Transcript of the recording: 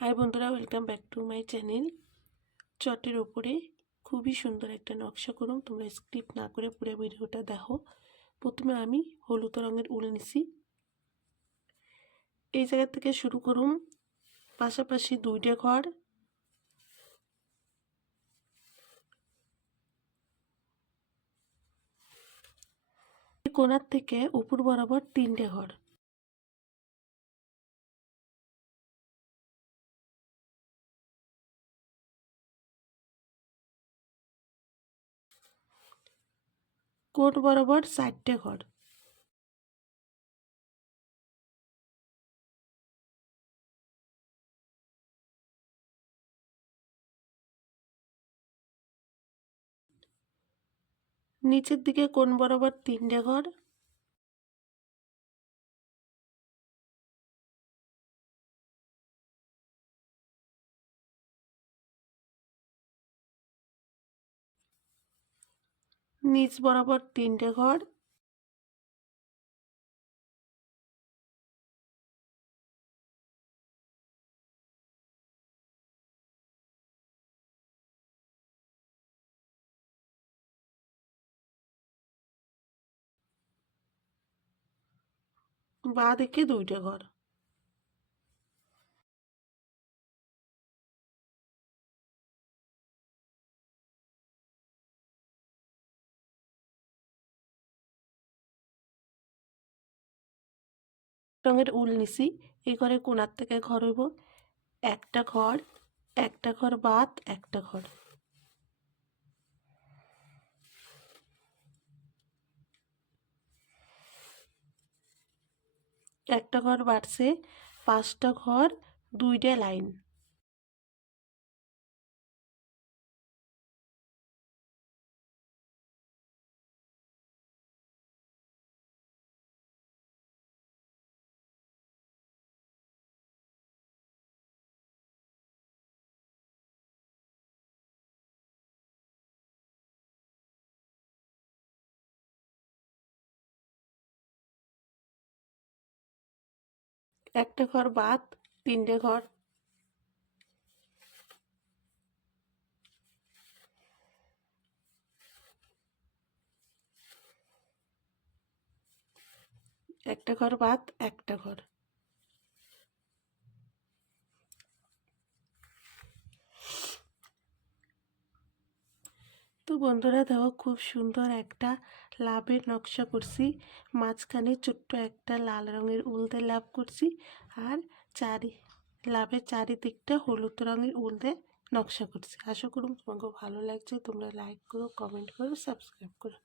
High বন্ধুরা, welcome back to my channel. চটের ওপরে খুবই সুন্দর একটা নকশা করুন। তোমরা স্কিপ না করে পুরো ভিডিওটা দেখো। প্রথমে আমি হলুদ রঙের উল নিছি। এই জায়গা থেকে শুরু করুন। পাশাপাশি দুইটা ঘর, কোণার থেকে উপর বরাবর তিনটে ঘর, কোণ বরাবর চারটে ঘর, নিচের দিকে কোণ বরাবর তিনটে ঘর, নিচ বরাবর তিনটে ঘর, বাঁ দিকে দুইটা ঘর। রঙের উল নিছি। এই ঘরে কোণার থেকে ঘর হইব একটা ঘর, একটা ঘর বাদ, একটা ঘর, একটা ঘর বাড়ছে, পাঁচটা ঘর, দুইটা লাইন, একটা ঘর বাদ, তিনটে ঘর, একটা ঘর বাদ, একটা ঘর। তো বন্ধুরা দেখো, খুব সুন্দর একটা লাভের নকশা করছি। মাঝখানে ছোট্ট একটা লাল রঙের উল দিয়ে লাভ করছি, আর লাভের চারিদিকটা হলুদ রঙের উল দিয়ে নকশা করছি। আশা করুন তোমাকে ভালো লাগছে। তোমরা লাইক করো, কমেন্ট করো, সাবস্ক্রাইব করো।